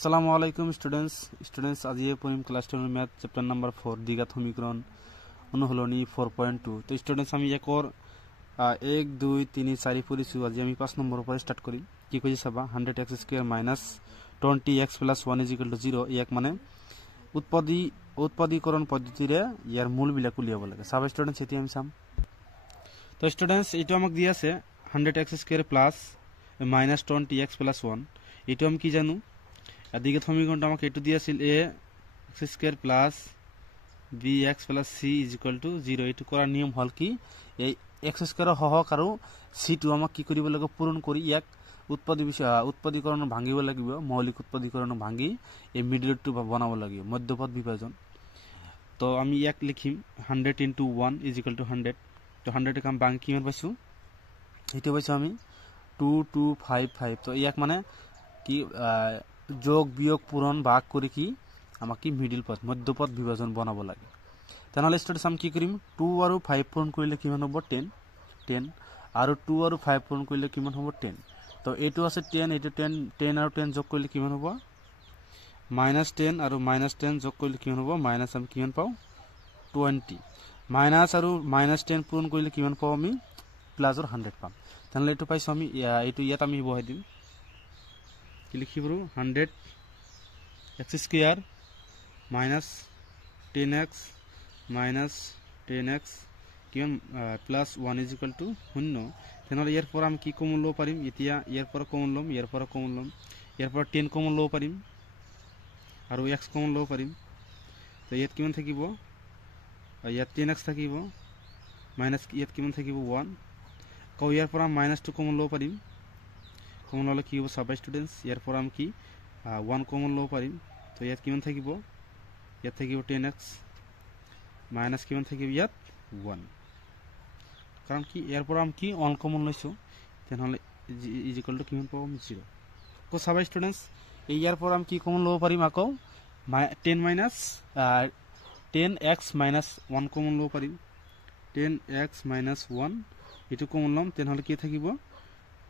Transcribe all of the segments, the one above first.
আসসালামু আলাইকুম স্টুডেন্টস আজি পড়িম ক্লাস 10 ম্যাথ চ্যাপ্টার নাম্বার 4 দ্বিঘাত সমীকরণ অনুহলনী 4.2 তো স্টুডেন্টস আমি একর 1 2 3 4 পড়িছো আজি আমি 5 নম্বর উপরে স্টার্ট করি কি কইছি সাবা 100x² - 20x + 1 = 0 এক মানে উৎপাদীকরণ পদ্ধতিরে ইয়ার মূল বিলাক উলিয়াব লাগে সাবা স্টুডেন্টস এটি আমি সাম তো স্টুডেন্টস এটা আমাক দি আছে 100x² + -20x + 1 এটা আমি কি জানো দ্বিঘাত সমীকরণটা আমাকে এটু দিয়েছিল a(x² + bx + c = 0 এটু করার নিয়ম হল কি এই x² হহক আৰু c2 আমাক কি কৰিব লাগে পূৰণ কৰি ইয়াক উৎপাদীকরণ ভাঙিব লাগিব মৌলিক উৎপাদীকরণ ভাঙি এই মিডলটো বনাব লাগিব মধ্যপদ বিভাজন তো আমি ইয়াক লিখিম 100 * 1 = 100 তো 100 এর কাম ভাঙি কিমান পাইছো এটো পাইছো আমি 2255 তো ইয়াক মানে কি যোগ বিয়োগ পূরণ ভাগ করে কি আমাকে মিডল পদ মধ্যপদ বিভাজন বানাবো লাগে তাহলে স্টুডেন্টস আমি কি করিম 2 আর 5 পূরণ করলে কিমান হবে 10 আর 2 আর 5 পূরণ করলে কিমান হবে 10 তো এটো আছে 10 এটো 10 আর 10 যোগ করলে কিমান হবে -10 আর -10 যোগ করলে কিমান হবে মাইনাস আমি কিমান পাও 20 মাইনাস আর -10 পূরণ করলে কিমান পাও আমি প্লাস আর 100 পাম তাহলে এটো পাইছো আমি এটো ইয়াত আমি বহাই দিম কি লিখিব 100x² - 10x - 10x কিমান প্লাস 1 = 0 তাহলে এর পর আমি কি কমন লব পারিম এতিয়া এর পর কমন লম এর পর কমন লম এর পর 10 কমন লব পারিম আর x কমন লব পারিম তো ইয়াত কিমান থাকিব ইয়াত 10x থাকিব মাইনাস ইয়াত কিমান থাকিব 1 কও এর পর আমি -2 কমন লব পারিম কমন হলে কি হবে সাবা স্টুডেন্টস এরপর আমি কি 1 কমন লব পারিম তো ইয়াত কিমান থাকিব ইয়াত থাকিব 10x মাইনাস কিমান থাকিব ইয়াত 1 কারণ কি এরপর আমি কি 1 কমন লইছো তাহলে = কিমান পাবো 0 কো সাবা স্টুডেন্টস এই এরপর আমি কি কমন লব পারিম আকো 10x - 1 কমন লব পারিম 10x - 1 এটু কমন লম তাহলে কি থাকিব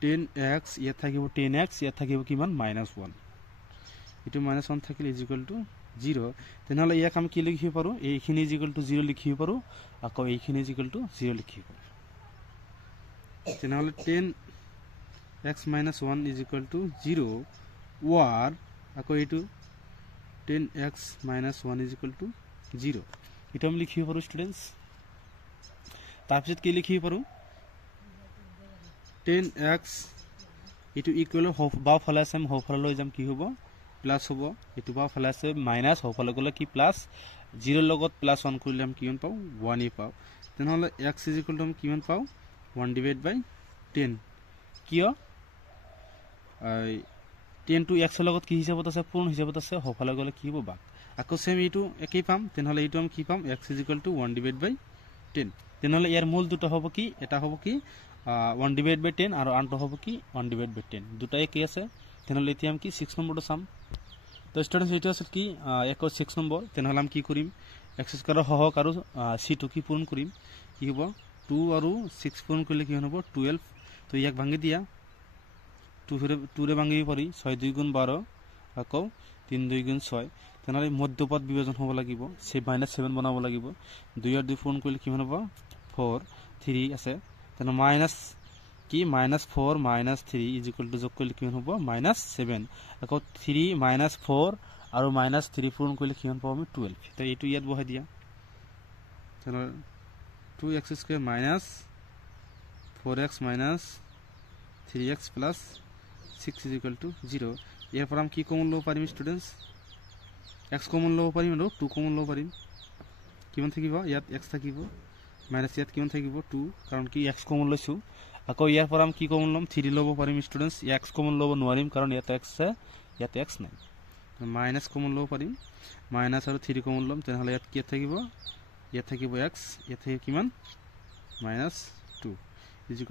10x ইয়াত থাকিব 10x ইয়াত থাকিব কিমান -1 এটো -1 থাকিলে = 0 তেনহলে ইয়াক আমি কি লিখিব পাৰো এইখিনি = 0 লিখিব পাৰো আকৌ এইখিনি = 0 লিখিব পাৰো তেনহলে 10x - 1 = 0 ওয়াৰ আকৌ এটো 10x - 1 = 0 এটা আমি লিখিব পাৰো স্টুডেন্টস তাৰপিছত কি লিখিব পাৰো 10x এটো ইকুয়াল বাও ফালে আছে হো ফালে লৈ যাম কি হ'ব প্লাস হ'ব এটো বাও ফালে আছে মাইনাস হো ফালে গলে কি প্লাস 0 লগত প্লাস 1 কৰিলে আমি কিমান পাও 1 এ পাও তেনহলে x = আমি কিমান পাও 1/10 কিয় 10 to x লগত কি হিসাবত আছে পূর্ণ হিসাবত আছে হো ফালে গলে কি হ'ব ভাগ আকৌ সেম এটো একই পাম তেনহলে এটো আমি কি পাম x = 1/10 তেনহলে ইয়াৰ মূল দুটো হ'ব কি এটা হ'ব কি 1/10 আর আনটো হবে কি 1/10 দুটাই কি আছে তেনহলে এতিয়া আমি কি 6 নম্বরটো সাম তো স্টুডেন্টস এটা আছে কি 6 নম্বর তেনহলে আমি কি করিম x² হহক আর c2 কি পূরণ করিম কি হ'ব 2 আর 6 পূরণ করলে কি হবে 12 তো ইয়াক ভাঙি দিয়া 2 রে ভাঙিব পারি 6 2 * 12 আকৌ 3 2 * 6 তেনহলে মধ্যপদ বিভাজন হ'ব লাগিব সে -7 বনাব লাগিব 2 আর 2 পূরণ করলে কি হবে 4 3 আছে তেন মাইনাস কি -4 - 3 = যোগ করলে কি হবে -7 আকৌ 3 - 4 আৰু -3 পূরণ করলে কি পাবো আমি 12 তো এটো ইয়াত বহাই দিয়া তেন 2x² - 4x - 3x + 6 = 0 এরপর আমি কি কমন লব পারিম স্টুডেন্টস x কমন লব পারিম আৰু 2 কমন লব পারিম কিমান থাকিব ইয়াত x থাকিব মাইনাস ইয়াত কিমান থাকিব 2 কারণ কি x কমন লইছো আকৌ ইয়াৰ পৰা আমি কি কমন লম 3 লব পাৰিম স্টুডেন্টস x কমন লব নোৱাৰিম কাৰণ ইয়াত x আছে ইয়াত x নাই মাইনাস কমন লব পাৰিম মাইনাস আৰু 3 কমন লম তেনহলে ইয়াত কি থাকিব ইয়াত থাকিব x ইয়াত থাকিব কিমান -2 = 0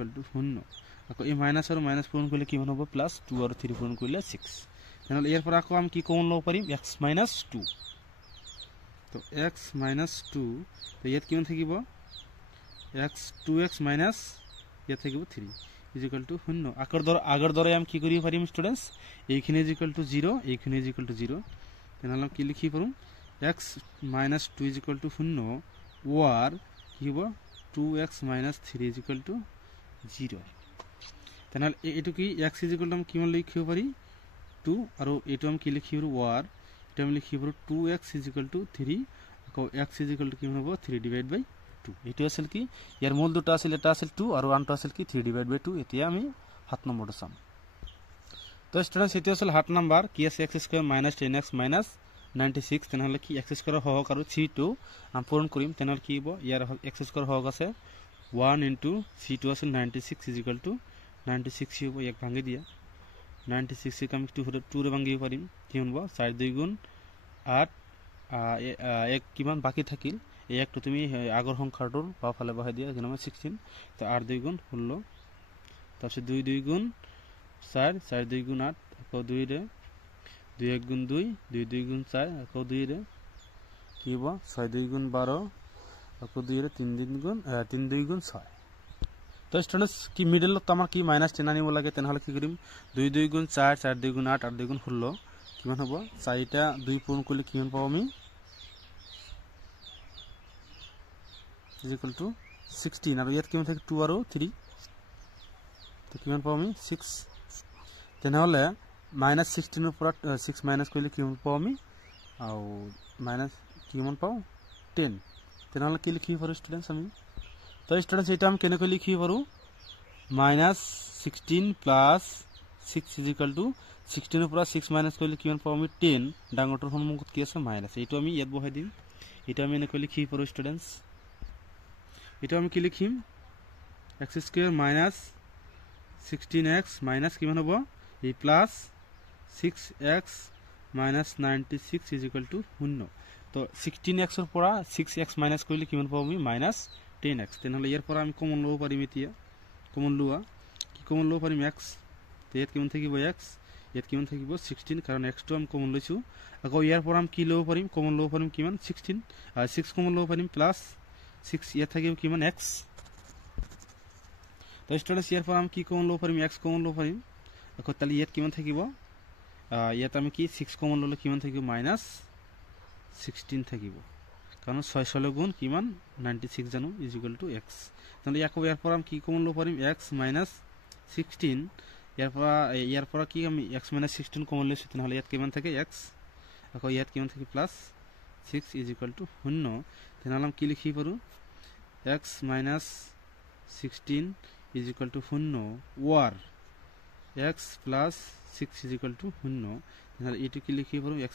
আকৌ এই মাইনাস আৰু মাইনাস পূৰণ কৰিলে কিমান হ'ব প্লাস 2 আৰু 3 পূৰণ কৰিলে 6 তেনহলে ইয়াৰ পৰা আকৌ আমি কি কমন লব পাৰিম x - 2 তো x - 2 তো ইয়াত কিমান থাকিব x 2x - ইয়াত থাকিব 3 ইজ ইকুয়াল টু 0 আগৰ দৰে আমি কি কৰিব পাৰিম ষ্টুডেন্টস এইখিনি ইজ ইকুয়াল টু 0 এইখিনি ইজ ইকুয়াল টু 0 তেনেহলে কি লিখি পাৰোঁ x - 2 is equal to 0 or কি হ'ব 2x - 3 ইজ ইকুয়াল টু 0 তেনেহলে এইটো কি x ইজ ইকুয়াল টু আমি কিমান লিখিব পাৰি 2 আৰু এইটো আমি কি লিখিব ওয়ার এটা আমি লিখিব 2x ইজ ইকুয়াল টু 3 আকৌ x ইজ ইকুয়াল টু কিমান হ'ব 3 ডিভাইড বাই 2 এইটো আছিল কি ইয়াৰ মূল দুটা আছিল এটা আছিল 2 আৰু আনটো আছিল কি 3 ডিভাইড বাই 2 এতিয়া আমি 7 নম্বৰটো চাম তো স্টুডেন্টস এটা আছিল 7 নম্বৰ কি আছে x স্কয়াৰ - 10x - 96 তেনেহলে কি x স্কয়াৰ হওক আৰু 3 টো আমি পূৰণ কৰিম তেনেহলে কি হ'ব ইয়াৰ x স্কয়ার হওক আছে 1 * c2 আছিল 96 ইজ ইকুয়াল টু 96 হ'ব এক ভাঙি দিয়া 96 ক আমি 2 ৰে ভাঙিব পাৰিম কি হ'ব 4 2 গুণ 8 এক কিমান বাকি থাকিল এই একটো তুমি আগৰ সংখ্যাটোৰ বাওফালে বহাই দিয়া যেনে 16 তো 8 2 গুণ 16 তাৰপিছত 2 2 গুণ 4 4 2 গুণ 8 আকৌ 2 ৰে 2 1 গুণ 2 2 2 গুণ 4 আকৌ 2 ৰে কি হ'ব 6 2 গুণ 12 আকৌ 2 ৰে 3 2 গুণ 6 তো স্টুডেন্টস কি মিডলত আমাৰ কি -10 আনিব লাগে তেনেহলে কি কৰিম 2 2 গুণ 4 4 2 গুণ 8 8 2 গুণ 16 কিমান হ'ব 4টা 2 পূৰণ কৰিলে কিমান পাম আমি is equal to 16 আৰু ইয়াত কিমান থাকে 2 আৰু 3 তো কিমান পাম আমি 6 তেনেহলে -16 ৰ পৰা 6 মাইনাস কৰিলে কিমান পাম আমি আৰু মাইনাস কিমান পাও 10 তেনেহলে কি লিখিব পাৰো ষ্টুডেন্টস আমি তো ষ্টুডেন্টস এটা আমি কেনেকৈ লিখিব পাৰো -16 প্লাস 6 is equal to 16 ৰ পৰা 6 মাইনাস কৰিলে কিমান পাম আমি 10 ডাঙৰটোৰ সন্মুখত কি আছে মাইনাস এইটো আমি ইয়াত বহাই দিম এটা আমি এনেকৈ লিখিব পাৰো ষ্টুডেন্টস এটা আমি কি লিখিম x square minus 16x minus কিমান হ'ব এই plus 6x minus 96 is equal to 0 তো 16x ৰ পৰা 6x মাইনাস কৰিলে কিমান পাম আমি মাইনাস 10x তেনেহলে ইয়াৰ পৰা আমি কমন লব পাৰিম এতিয়া কমন লোৱা কি কমন লব পাৰিম x তো ইয়াত কিমান থাকিব x ইয়াত কিমান থাকিব 16 কাৰণ x টো আমি কমন লৈছো আকৌ ইয়াৰ পৰা আমি কি লব পাৰিম কমন লব পাৰিম কিমান 16 6 কমন লব পাৰিম প্লাস 6 ইয়াত থাকিব কিমান x তো স্টুডেন্টস ইয়াৰ পৰা আমি কি কমন লব পাৰিম x কমন লব পাৰিম আকৌ তালি ইয়াত কিমান থাকিব ইয়াত আমি কি 6 কমন ললে কিমান থাকিব -16 থাকিব কাৰণ 6 6 গুণ কিমান 96 জানো ইজ ইকুয়াল টু x তাহলে ইয়াৰ পৰা আমি কি কমন লব পাৰিম x - 16 ইয়াৰ পৰা কি আমি x - 16 কমন লৈছো তেনেহলে ইয়াত কিমান থাকে x আকৌ ইয়াত কিমান থাকে প্লাস 6 ইজ ইকুয়াল টু 0 তেনেহলে আমি কি লিখি পাৰো x - 16 is equal to 0 or x plus 6 is equal to 0 তাহলে এটু কি লিখি পারো x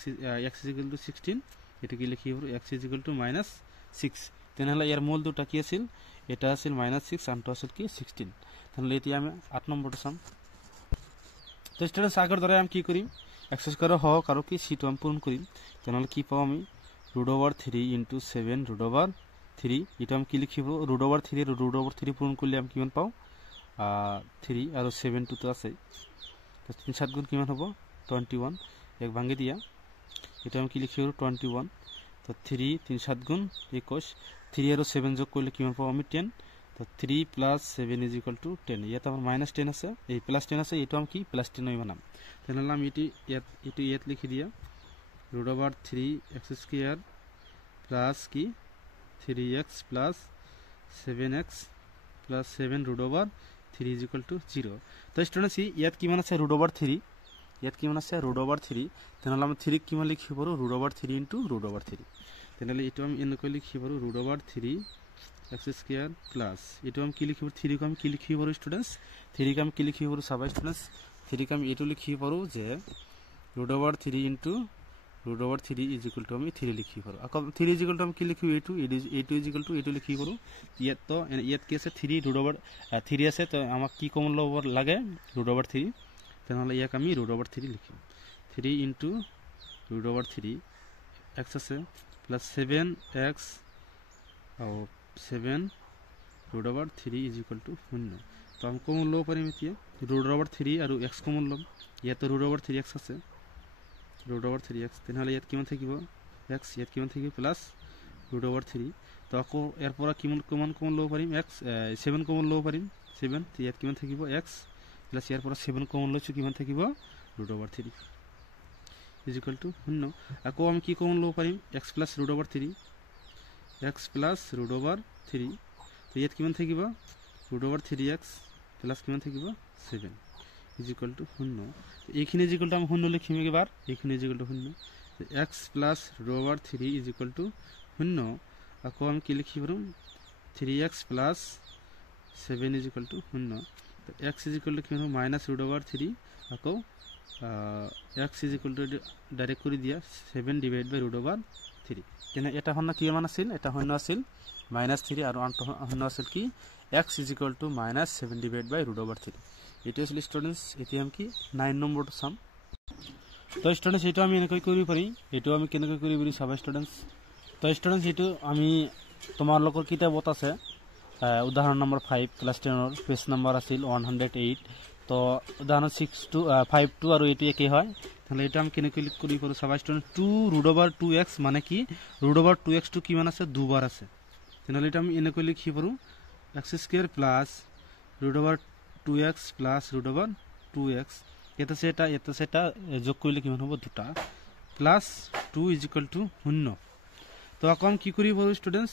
is equal to 16 এটু কি লিখি পারো x is equal to -6 তাহলে এর মূল দুটা কি আছিল এটা আছিল -6 আনটো আছিল কি 16 তাহলে এটি আমি 8 নম্বরটো চাম তো স্টুডেন্টস আগৰ দৰে আমি কি কৰিম x স্কয়াৰ হওক আৰু কি c2 আমি পূৰণ কৰিম তাহলে কি পাম আমি √3 * 7 √3 এটা আমি কি লিখিব √3 আৰু √3 পূৰণ কৰিলে আমি কিমান পাও 3 আৰু 7 টো আছে 3 7 গুণ কিমান হ'ব 21 এক ভাঙি দিয়া এটা আমি কি লিখিব 21 তো 3 3 7 গুণ 21 3 আৰু 7 যোগ কৰিলে কিমান পাও আমি 10 তো 3 + 7 = 10 ইয়াত আমাৰ -10 আছে এই +10 আছে এটো আমি কি +10 হৈ বানাম তেনেহলে আমি এটি ইয়াত লিখি দিয়া √3 x² প্লাস কি 3x plus 7x plus 7 √3 is equal to 0 তো স্টুডেন্টস ইয়াত কিমান আছে √3 ইয়াত কিমান আছে √3 তেনেহলে আমি 3 কিমান লিখিব পাৰো √3 * √3 তেনেহলে এটো আমি এনেকৈ লিখিব পাৰো √3 x² প্লাস এটো আমি কি লিখিব 3 ক আমি কি লিখিব পাৰো স্টুডেন্টস 3 ক আমি কি লিখিব পাৰো সাবা স্টুডেন্টস 3 ক আমি এটো লিখিব পাৰো যে √3 √3 is equal to আমি 3 লিখি পাৰো আকৌ 3 is equal to আমি কি লিখিব a2 is equal to a2 লিখি পাৰো ইয়াত কি আছে 3 আছে তো আমাক কি কমন লব লাগে √3 তেনেহলে ইয়াক আমি √3 লিখিম 3 * √3 x আছে প্লাস 7x আৰু 7 √3 is equal to 0 তো আমি কমন লব পাৰিম এতিয়া √3 আৰু x কমন লম ইয়াত √3x আছে √3x তেনেহলে ইয়াত কিমান থাকিব x ইয়াত কিমান থাকিব প্লাস √3 তো আকৌ এর পৰা কিমান কমন লব পাৰিম x 7 কমন লব পাৰিম 7 তো ইয়াত কিমান থাকিব x প্লাস ইয়াৰ পৰা 7 কমন লৈছো কিমান থাকিব √3 ইজ ইকুয়াল টু 0 আকৌ আমি কি কমন ল'ব পাৰিম x প্লাস √3 x প্লাস √3 তো ইয়াত কিমান থাকিব √3x প্লাস কিমান থাকিব 7 ইজ ইকুয়াল টু 0 এইখিনি ইজ ইকুয়াল টু আমি 0 লিখিম এবাৰ এইখিনি ইজ ইকুয়াল টু 0 তো x plus √3 is equal to 0 আকৌ আমি কি লিখিব পাৰোঁ 3x plus 7 is equal to 0 তো x ইজ ইকুয়াল টু কি হ'ব -√3 আকৌ x is equal two direct কৰি দিয়া 7 ডিভাইড বাই √3 তেনে এটা হন্ন কি মান আছিল এটা হন্ন আছিল -3 আৰু আনটো হন্ন আছিল কি x is equal to -7 divide by √3 এটো আছিল স্টুডেন্টস এতিয়া আমি কি 9 নম্বৰটো চাম তো স্টুডেন্টস এটো আমি এনেকৈ কৰিব পাৰি এটো আমি কেনেকৈ কৰিব পাৰি সব স্টুডেন্টস তো স্টুডেন্টস এটো আমি তোমাৰ লোকৰ কিতাপত আছে উদাহৰণ নম্বৰ 5 ক্লাস 10 ৰ পেজ নম্বৰ আছিল 108 তো উদাহৰণ 6 to 5 to আৰু এটো একে হয় তাহলে এটা আমি কেনেকৈ লিখ কৰি পাৰো সব স্টুডেন্ট 2√2x মানে কি √2x টো কিমান আছে দুবাৰ আছে তাহলে এটা আমি এনেকৈ লিখি পাৰো x² plus √2x plus √2x এটা সেটা যোগ কৰিলে কিমান হ'ব দুটা প্লাস 2 ইজ ইকুয়াল টু 0 তো আকৌ আমি কি কৰি পাৰো students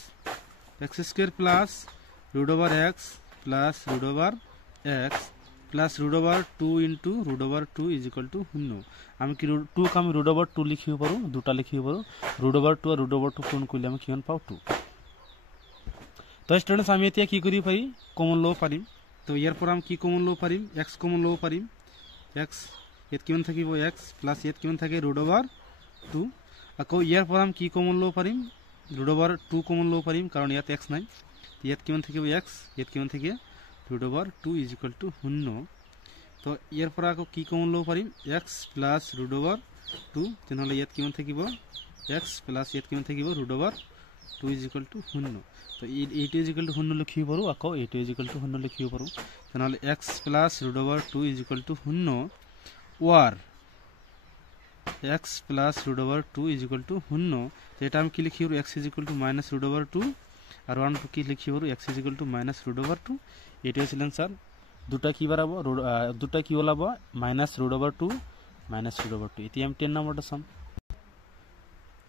x² plus √x plus √x plus √2 into √2 is equal to 0 আমি কি 2 ক আমি √2 লিখিব পাৰো দুটা লিখিব পাৰো √2 আৰু √2 পূৰণ কৰিলে আমি কিমান পাও 2 তো স্টুডেন্টস আমি এতিয়া কি কৰি পাৰি কমন লব পাৰিম তো ইয়াৰ পৰা আমি কি কমন লব পাৰিম x কমন লব পাৰিম x ইয়াত কিমান থাকিব x প্লাস ইয়াত কিমান থাকে √2 আকৌ ইয়াৰ পৰা আমি কি কমন লব পাৰিম √2 কমন লব পাৰিম কাৰণ ইয়াত x নাই ইয়াত কিমান থাকিব x ইয়াত কিমান থাকে √2 ইজ ইকুয়াল টু 0 তো ইয়াৰ পৰা আকৌ কি কমন লব পাৰিম x প্লাস √2 তেনেহলে ইয়াত কিমান থাকিব x প্লাস ইয়াত কিমান থাকিব √2 ইজ ইকুয়াল টু 0 তো এইটো ইজ ইকুয়াল টু 0 লিখিব পাৰো আকৌ এইটো ইজ ইকুয়াল টু 0 লিখিব পাৰো তেনেহলে x plus √2 is equal to 0 or x plus √2 is equal to 0 তো এটা আমি কি লিখিব x ইজ ইকুয়াল টু -√2 আর 1 কি লিখিব x ইজ ইকুয়াল টু -√2 এটা ছিল आंसर দুটা কি বাড়াবো দুটা কি ওলাবো -√2 -√2 এতিয়া আমি 10 নম্বৰটো চাম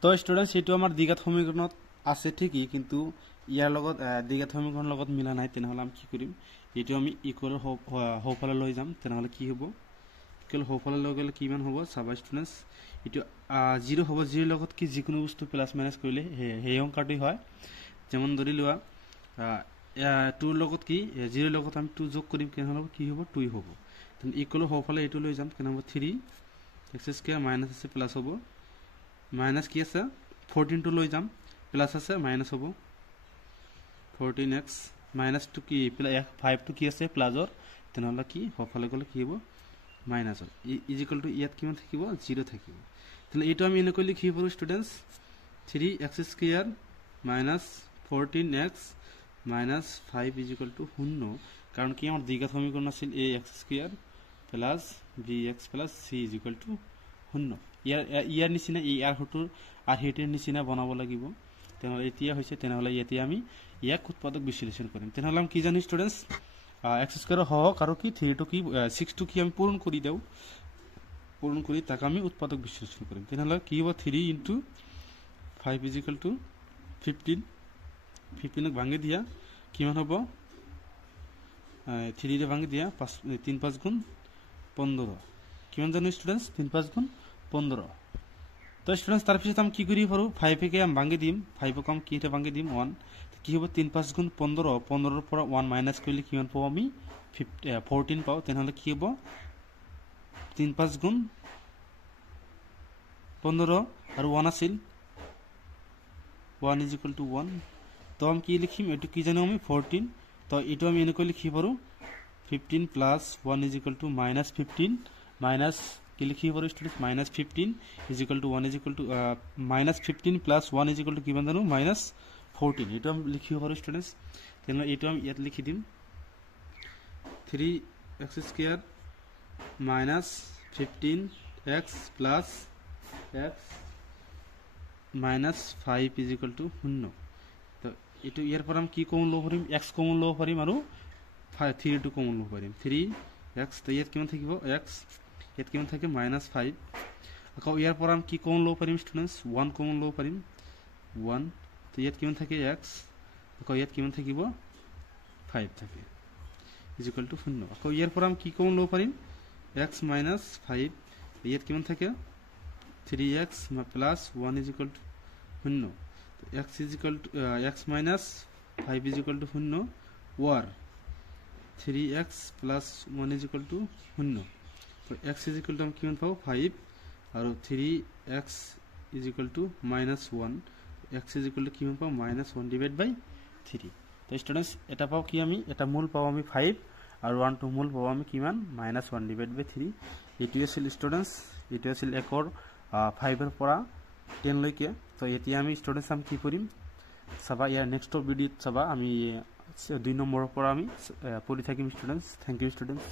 তো স্টুডেন্টস এটো আমাৰ দ্বিঘাত সমীকৰণত আছে ঠিকই কিন্তু ইয়াৰ লগত দ্বিঘাত সমীকৰণৰ লগত মিলা নাই তেনেহলে আমি কি কৰিম এটো আমি ইকুয়াল হফালে লৈ যাম তেনেহলে কি হ'ব ইকুয়াল হফালে লৈ গলে কিমান হ'ব সাবা স্টুডেন্টস এটো 0 হ'ব 0 লগত কি যিকোনো বস্তু প্লাস মাইনাস কৰিলে সেই অংকটো হয় যেমন ধৰি লোৱা 2 লগত কি 0 লগত আমি 2 যোগ কৰিম কেন হ'ব কি হ'ব 2 হ'ব তেন ইকুয়াল হফালে এটো লৈ যাম কেন হ'ব 3 x² মাইনাস আছে প্লাস হ'ব মাইনাস কি আছে 14 টো লৈ যাম প্লাস আছে মাইনাস হ'ব 14x মাইনাস টু কি 5 টু কি আছে প্লাসৰ তেনেহলে কি হফালে গলে কি হ'ব মাইনাসৰ ইজ ইকুয়াল টু ইয়াত কিমান থাকিব 0 থাকিব তেনে এটো আমি এনেকৈ লিখিব পাৰো students 3x² minus 14x minus 5 is equal to 0 কারণ কি আমার দ্বিঘাত সমীকরণ আছিল ax² plus bx plus c is equal to 0 ইয়াৰ নিচিনা ইয়াৰ হটোৰ আৰ হেটেৰ নিচিনা বনাব লাগিব তেনেহলে এতিয়া হৈছে তেনেহলে ইয়াতে আমি ইয়াক উৎপাদক বিশ্লেষণ কৰিম তেনেহলে আমি কি জানি স্টুডেন্টস x² হওক আৰু কি 3 টু কি 6 টু কি আমি পূৰণ কৰি দেও পূৰণ কৰি তাক আমি উৎপাদক বিশ্লেষণ কৰিম তেনেহলে কি হ'ব 3 ইনটু 5 ইজ ইকুয়াল টু 15 15 ক ভাঙি দিয়া কিমান হ'ব 3 ৰে ভাঙি দিয়া 3 5 গুণ 15 কিমান জানো স্টুডেন্টস 3 5 গুণ 15 তো স্টুডেন্টস তার পিছত আমি কি করি পারো 5 কে আমি ভাঙি দিম 5 ক আমি কিতে ভাঙি দিম 1 কি হ'ব 3 5 গুণ 15 15 ৰ পৰা 1 মাইনাস কৰিলে কিমান পাও আমি 14 পাও তেনেহলে কি হ'ব 3 5 গুণ 15 আৰু 1 আছিল 1 ইজ ইকুয়াল টু 1 তো আমি কি লিখিম এটো কি জানো আমি 14 তো এটো আমি এনেকৈ লিখি পাৰো 15 plus 1 is equal two -15 minus কি লিখি পাৰো student -15 is equal two 1 is equal two -15 plus 1 is equal two কিমান জানো -14 এটো আমি লিখি পাৰো স্টুডেন্টস তেনে এটো আমি ইয়াত লিখি দিম 3x² minus 15x plus x minus 5 is equal to 0 তো এটো ইয়াৰ পৰা আমি কি কমন লব পাৰিম x কমন লব পাৰিম আৰু 3 কমন ল'ব পাৰিম 3x তো ইয়াত কিমান থাকিব x ইয়াত কিমান থাকে -5 আকৌ ইয়াৰ পৰা আমি কি কমন ল'ব পাৰিম ষ্টুডেন্টস 1 কমন ল'ব পাৰিম 1 তো ইয়াত কিমান থাকে x আকৌ ইয়াত কিমান থাকিব 5 থাকে ইজ ইকুয়াল টু 0 আকৌ ইয়াৰ পৰা আমি কি কমন ল'ব পাৰিম x - 5 ইয়াত কিমান থাকে 3x plus 1 is equal to 0 x is equal to x minus 5 is equal to 0 or 3x plus 1 is equal to 0 so x is equal to কিমান পাও 5 আৰু 3x is equal to -1 x is equal to কিমান পাও -1 divided by 3 তো students এটা পাও কি আমি এটা মূল পাও আমি 5 আৰু 1 টু মূল পাও আমি কিমান -1 divided by 3 এটো আছিল স্টুডেন্টস এটো আছিল একর 5 এর পৰা 10 লৈকে তো এতিয়া আমি স্টুডেন্টস আমি কি কৰিম সবা ইয়াৰ নেক্সট ভিডিওত সবা আমি 2 নম্বৰৰ পৰা আমি পঢ়ি থাকিম স্টুডেন্টস থ্যাংক ইউ স্টুডেন্টস